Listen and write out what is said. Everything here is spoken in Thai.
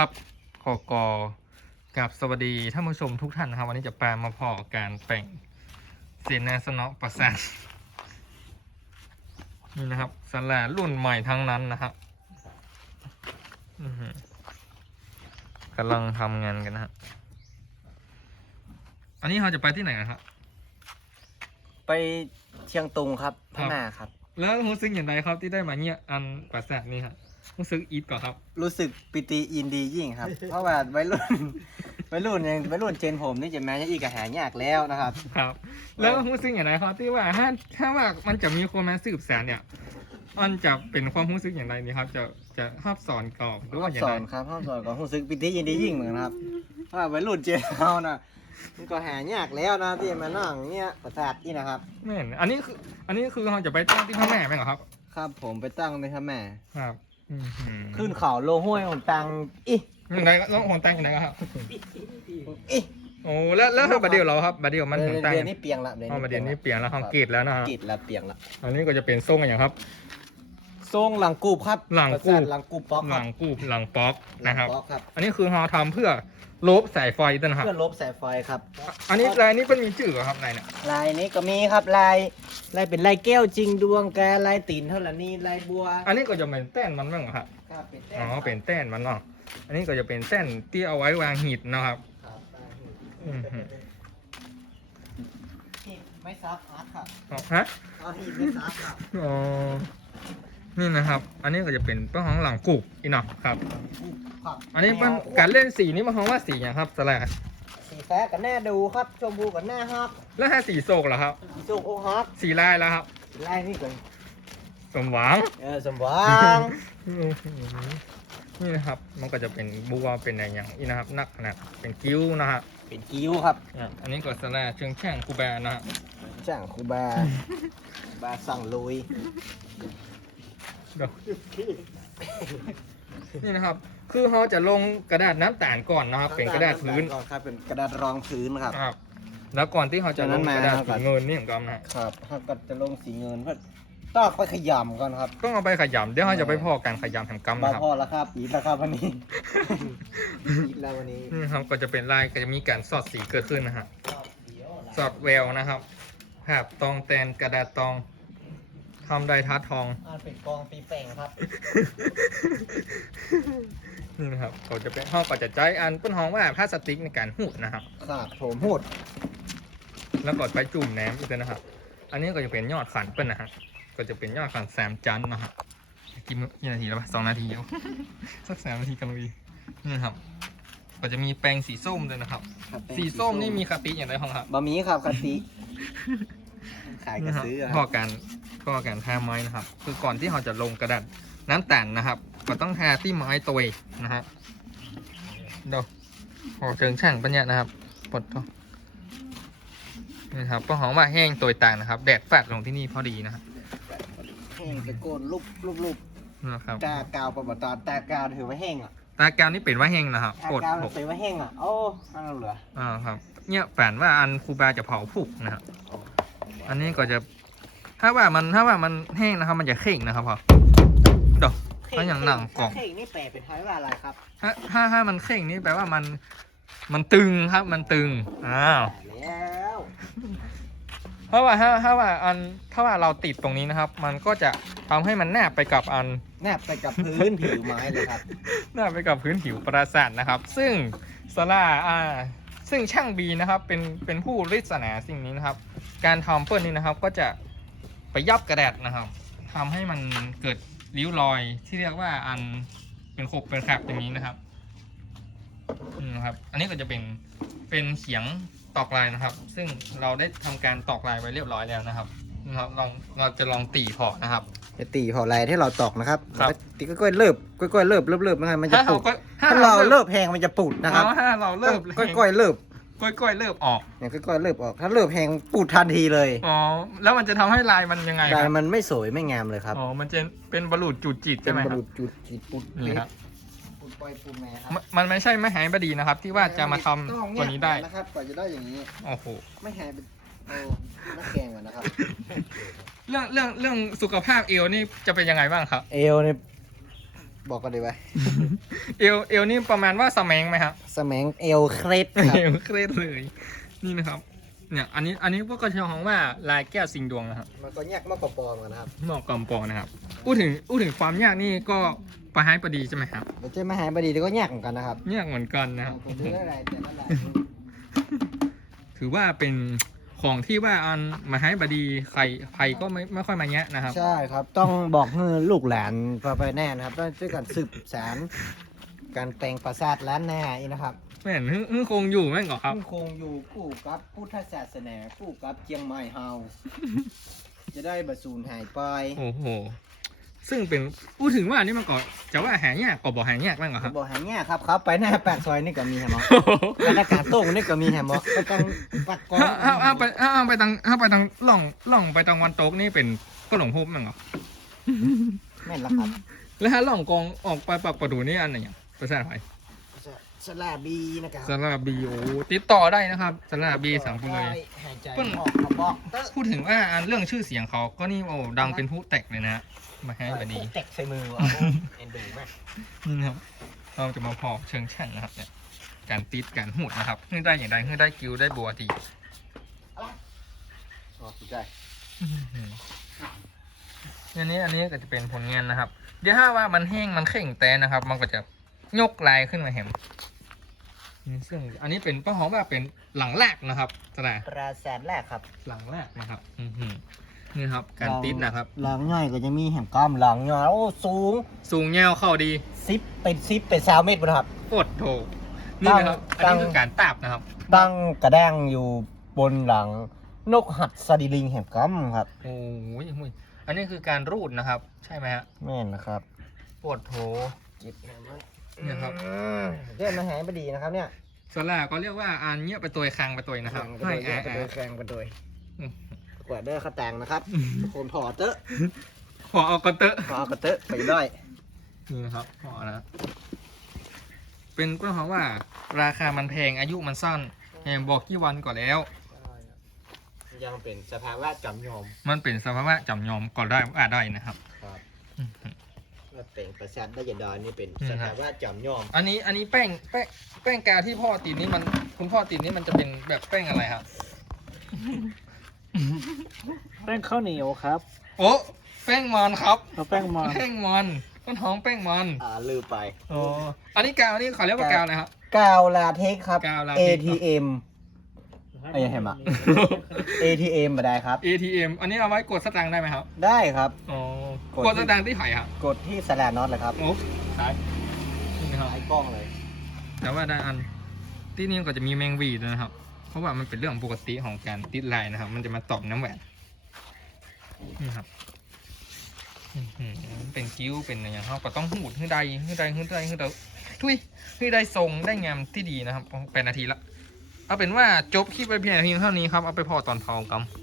ครับขอกอกับสวัสดีท่านผู้ชมทุกท่านนะครับ วันนี้จะแปลมาพอการแปลงเซนแนสเนาะประสาทนี่นะครับสแลดรุ่นใหม่ทั้งนั้นนะครับอื้อหือกำลังทำงานกันนะฮะอันนี้เราจะไปที่ไหนกันครับ ไปเชียงตุงครับครัพบม่าครับ แล้วรู้สึกอย่างไรครับที่ได้มาเนี่ยอันประสาทนี่ฮะ รู้สึกอีทก่อนครับรู้สึกปิติยินดียิ่งครับ เพราะว่าวัยรุ่นวัยรุ่นยังวัยรุ่นเจนผมนี่จะแม้จะอีกกระหายากแล้วนะครับ ครับ แล้วรู้สึกอย่างไรครับที่ว่าถ้าถ้าว่ามันจะมีคนมาสืบสานเนี่ย มันจะเป็นความรู้สึกอย่างไรนี่ครับ จะจะห้ามสอนกรอบหรือว่าอย่างสไรอนครับห้องสอนก็รู้สึกปิติยินดียิ่งเหมือนกันครับเพราะว่าวัยรุ่นเจนเรานะมันก็หายากแล้วนะที่จะมานั่งเนี่ยประสาทนี่นะครับ ไม่เห็นอันนี้คือ อันนี้คือเราจะไปตั้งที่พระแม่ไหมเหรอครับ ครับผมไปตั้งในทำแม่ ครับอืมหือ ขึ้นเขาโลห้วยผมตังอีอย่างไรก็ต้องหนตั้งอย่างไรครับอีโอ้แล้วแล้วถ้าบาเดียวเราครับบาเดียวมันหนตั้งเดือนนี้เปียงละอ๋อบาเดียวนี้เปลี่ยนแล้วครับกรีดแล้วนะครับกรีดละเปียงละอันนี้ก็จะเป็นทรงอย่างครับทรงหลังกูบครับ หลังกูบประสาทหลังกูบป๊อกหครัลับงกูบหลังป๊อกนะครับหลังป๊อกครับ อันนี้คือเราทำเพื่อ ลบสายไฟด้วยนะครับเพื่อลบสายไฟครับ อันนี้ลายนี้เป็นมีจื่อเหรอครับลายเนี่ยลายนี้ก็มีครับลายลายเป็นลายแก้วจริงดวงแกลายตีนเท่านี้ลายบัวอันนี้ก็จะเป็นแต้นมันบ้างเหรอครับครับเป็นแต้อ๋อครับเป็นแต้นมันเนาะอันนี้ก็จะเป็นแต้นที่เอาไว้วางหิดนะครับครับอืมฮึหีบไม่ซับอาร์ตครับอ๋อฮะเอาหีบไม่ซับครับอ๋อ นี่นะครับ อันนี้ก็จะเป็นป้าของหลังกุกอีกเนาะครับ ครับอันนี้มันการเล่นสีนี่มันของว่าสีอย่างครับสแลดสีฟ้ากับหน้าดูครับชมพูกับหน้าฮักแล้วถ้าสีโศกเหรอครับ สีส้มอกฮักสีลายแล้วครับสีลายนี่ก่อนสมหวัง เออสมหวังนี่นะครับ มันก็จะเป็นบัวเป็นอะไรอย่างนี้นะครับ นักขนาดเป็นกิ้วนะฮะเป็นกิ้วครับอะอันนี้ก็สแลดเชิงแช่งคูแบนนะฮะจ้างครูบา บาสั่งลุยเดี๋ยว นี่นะครับ คือเขาจะลงกระดาษน้ำตาลก่อนนะครับ เป็นกระดาษพื้นก่อนครับเป็นกระดาษรองพื้นครับ ครับ แล้วก่อนที่เขาจะลงกระดาษสีเงินนี่ของกอมนะ ครับถ้าก็จะลงสีเงินเพื่อต้องไปขยำก่อนครับต้องเอาไปขยำเดี๋ยวเขาจะไปพอการขยำแห่งกรรมมานะครับ พอแล้วครับปีแล้วครับวันนี้ปีแล้ววันนี้นี่ครับก็จะเป็นลายก็จะมีการสอดสีเกิดขึ้นนะฮะสอดแววนะครับภาพตองแตนกระดาษตอง ทำไดทัดทอง อ่านเป็นกองปีแป่งครับ นี่นะครับเขาจะเป็นห้องก็จะใช้อันเป็นห้องว่าพลาสติกในการหูดนะครับ ครับผมพูดแล้วก็ไปจุ่มน้ำอีกด้วยนะครับ อันนี้ก็จะเป็นยอดขันเปิ้ลนะฮะ ก็จะเป็นยอดขันแซมจันทร์นะฮะกี่มื้อกี่นาทีแล้วปะสองนาทีเดียวสักสามนาทีกันดีนี่นะครับ ก็จะมีแปรงสีส้มด้วยนะครับครับเป็นสีส้มนี่มีคาติอย่างไรของครับ บะหมี่ครับคาติ ขายกระนะครับซื้อคพ่อรับการพ่อการทาไม้นะครับ คือก่อนที่เราจะลงกระดาษน้ำตาลนะครับ ก็ต้องทาที่ไม้ตัวเองนะฮะเดี๋ยวพอเชิงช่างปัญญานะครับปลดท่อนี่ครับก็หอมว่าแห้งตัวต่างนะครับ แดดฟาดลงที่นี่พอดีนะครับแห้งตะโกนรูปรูปรูปนะครับตากาวประบตาตากาวถือว่าแห้งอะตากาวนี่เป็นว่าแห้งนะครับตากดกาวหกถือว่าแห้งอะโอ้อันนั้นเหลืออ่าครับ เนี่ยแฝนว่าอันครูบาจะเผาผุกนะครับ อันนี้ก็จะถ้าว่ามันถ้าว่ามันแห้งนะครับ มันจะเข่งนะครับพอเดี๋ยวถ้าอย่างหนังกล่องเข่งนี่แปลเป็นไทยว่าอะไรครับ ถ้าถ้าถ้ามันเข่งนี่แปลว่ามันมันตึงครับ มันตึงอ้าวแล้วเพราะว่าถ้าถ้าว่าอันถ้าว่าเราติดตรงนี้นะครับ มันก็จะทำให้มันแนบไปกับอันแนบไปกับพื้นผิวไม้เลยครับแนบไปกับพื้นผิวปราสาทนะครับ ซึ่งสลาอ่า ซึ่งช่างบีนะครับเป็นเป็นผู้ริษนาสิ่งนี้นะครับ การทำเปิ้ลนี้นะครับก็จะไปยับกระดาษนะครับทำให้มันเกิดริ้วรอยที่เรียกว่าอันเป็นขบเป็นแคบอย่างนี้นะครับอืมครับ อันนี้ก็จะเป็นเป็นเขียงตอกลายนะครับ ซึ่งเราได้ทำการตอกลายไว้เรียบร้อยแล้วนะครับ นะครับลองเราจะลองตีพอนะครับจะตีพอไรที่เราตอกนะครับครับ ตีก้อยๆเลิบก้อยๆเลิบเลิบเลิบมันมันจะถ้าปุเราดก็ถ้าเราเลิบแพงมันจะปุดนะครับอ๋อถ้าเราเลิกก้อยๆเลิบก้อยก้อยๆเลิกออกอย่างก้อยๆเลิบออกถ้าเลิบแพงปุดทันทีเลยอ๋อแล้วมันจะทำให้ลายมันยังไงคลายรับมันไม่สวยไม่งามเลยครับอ๋อมันจะเป็นบรรลุจุดจิตเป็ใช่นไหมบครุรับษจุดจิตปุดนี่ครับปุดปล่อยปุดแม่ครัมันมันไม่ใช่ไม่หายบดีนะครับ ที่ว่าจะมาทำต้องตัวนี้ได้นะครับกว่าจะได้อย่างนี้ โอ้โหไม่หายเป็น โอ้นักแกงก่อนนะครับ เรื่องเรื่องเรื่องสุขภาพเอวนี่จะเป็นยังไงบ้างครับ เอวเนี่ยบอกกันดีไว้เอวเอวนี่ประมาณว่าสแมงไหมครับสแมงเอลเครดครับเอวเครียดเลย นี่นะครับ เนี่ยอันนี้อันนี้พวกกระเชาของว่าลายแก้วสิงดวงนะครับมันก็แยกมากกว่าปอมกันนะครับหมอกกอมปอนะครับอู้ถึงอู้ถึงความยากนี่ก็ปลาไฮปลาดีใช่ไหมครับมันจะไม่หายบดีแต่ก็แยกเหมือนกันนะครับยากเหมือนกันนะครับผมซื้ออะไรแต่ละอะไรถือว่าเป็น ของที่ว่าอันมาให้บดีใครใครก็ไม่ไม่ค่อยมาแยะนะครับ ใช่ครับ ต้องบอกให้ลูกหลานพอไปแน่นะครับ ต้องช่วยกันสืบสารการแต่งปราสาทล้านนาอีกนะครับแม่นฮึฮึคงอยู่แม่งก่อครับซึ่งคงอยู่คู่กับพุทธศาสนาคู่กับเจียงใหม่เฮาจะได้บสูญหายไปโอ้โห ซึ่งเป็นพูดถึงว่านี่มันก็จะว่าหายากก็บอกหายากแม่งก่อครับบอกหายแง่ครับครับไปหน้าปากซอยนี่ก็มีแฮมอไปหน้ากาโต้งนี่ก็มีแฮมอไปตังปักกองถ้าถ้าถ้าไปถ้าเอาไปทางถ้าไปทางล่องล่องไปทางวันโต๊กนี่เป็นก็หลงฮุบแม่งก่อแม่นละครับ แล้วถ้าล่องกองออกไปปากประตูนี่อันไหนอะภาษาไทย สลาบีนะครับสลาบีโอติดต่อได้นะครับสลาบีสังกุเลยหายใจเพิ่งออกกระบอกเตอะพูดถึงว่าอันเรื่องชื่อเสียงเขาก็นี่โอ้ดังเป็นผู้แตกเลยนะฮะมาให้บดีแตกใส่มือว่ะเอ็นดูมากนี่นะครับเราจะมาพอกเชิงแช่งนะครับเนี่ยการติดการหูดนะครับเพื่อได้อย่างใดเพื่อได้กิวได้บัวดีอ๋อสุดใจอันนี้อันนี้ก็จะเป็นผลงานนะครับ เดี๋ยวถ้าว่ามันแห้งมันเข่งแต่นะครับ มันก็จะยกลายขึ้นมาแห มนี่ซึ่งอันนี้เป็นป้าหอมว่าเป็นหลังแรกนะครับสระปราสาทแรกครับ หลังแรกนะครับ อือหือนี่ครับ การติดนะครับ หลังย่อยก็จะมีแหมก้อมหลังย่อยโอ้สูง สูงแงวเข้าดีซิปเป็นซิปเป็นซาวเมตรบ่นะครับปวดโถนี่นะครับ อันตั้นี้งคือการตาบนะครับ ตั้งกระแดงอยู่บนหลังนกหัดสดิลิงแหมก้อมครับ โอ้ยอุ้ยอันนี้คือการรูดนะครับ ใช่ไหมฮะแม่นนะครับปวดโถจิบนะมั้ง เนี่ยครับเรื่องมาหายบดีนะครับ เนี่ยส่วนแรกก็เรียกว่าอันเนี้ยไปตัวคางไปตัวนะครับแข่งให้กันแอะโดยแอะแข่งกันโดยอืมกว่าเด้อเขาแต่งนะครับทุกคนพอเตอะพอเอากระเตอะพอกระเตอะไปด้อยนี่นะครับพอนะเป็นก็เพราะว่า ราคามันแพงอายุมันสั้นแหมบอกกี่วันก่อนแล้วยังเป็นสภาวะจำยอม มันเป็นสภาวะจำยอมก่อนได้อาได้นะครับครับอืม ว่าเป็นประสาทได้ยันดอนนี่เป็นอืมสภาวะจำยอมอันนี้อันนี้แป้งแป้งแป้งกาที่พ่อติดนี่มันคุณพ่อติดนี่มันจะเป็นแบบแป้งอะไรครับแป้งข้าวเหนียวครับโอ้แป้งมันครับเอาแป้งมาแป้งมันต้นหอมแป้งมันอ่าลืมไปอ๋ออันนี้กาวอันนี้เขาเรียกว่ากาวนะครับ กาวลาเทคครับ กาวลาเท็กซ์ ATM เอ้ยเห็นปะ ATM มาได้ครับ ATM อันนี้เอาไว้กดสตางค์ได้ไหมครับ ได้ครับ อ๋อ กดกดสตางค์ที่ไผ่ครับกดที่สแลนน็อตเลยครับโอ้ใช่นี่นะครับไอ้กล้องเลย แต่ว่าด้านอันที่นี่ก็จะมีแมงวีด้วยนะครับ เพราะว่ามันเป็นเรื่องปกติของการติดลายนะครับ มันจะมาตอบน้ำแหวนนี่ครับอื้อหือเป็นคิ้วเป็นอะไรอย่างเขาก็ต้องหูดให้ได้ให้ได้ให้ได้ให้ได้ทุยให้ได้ทรงได้งามที่ดีนะครับเป็นนาทีละเอาเป็นว่าจบคลิปไปเพียงเพียงเท่านี้ครับเอาไปพอตอนเผากำ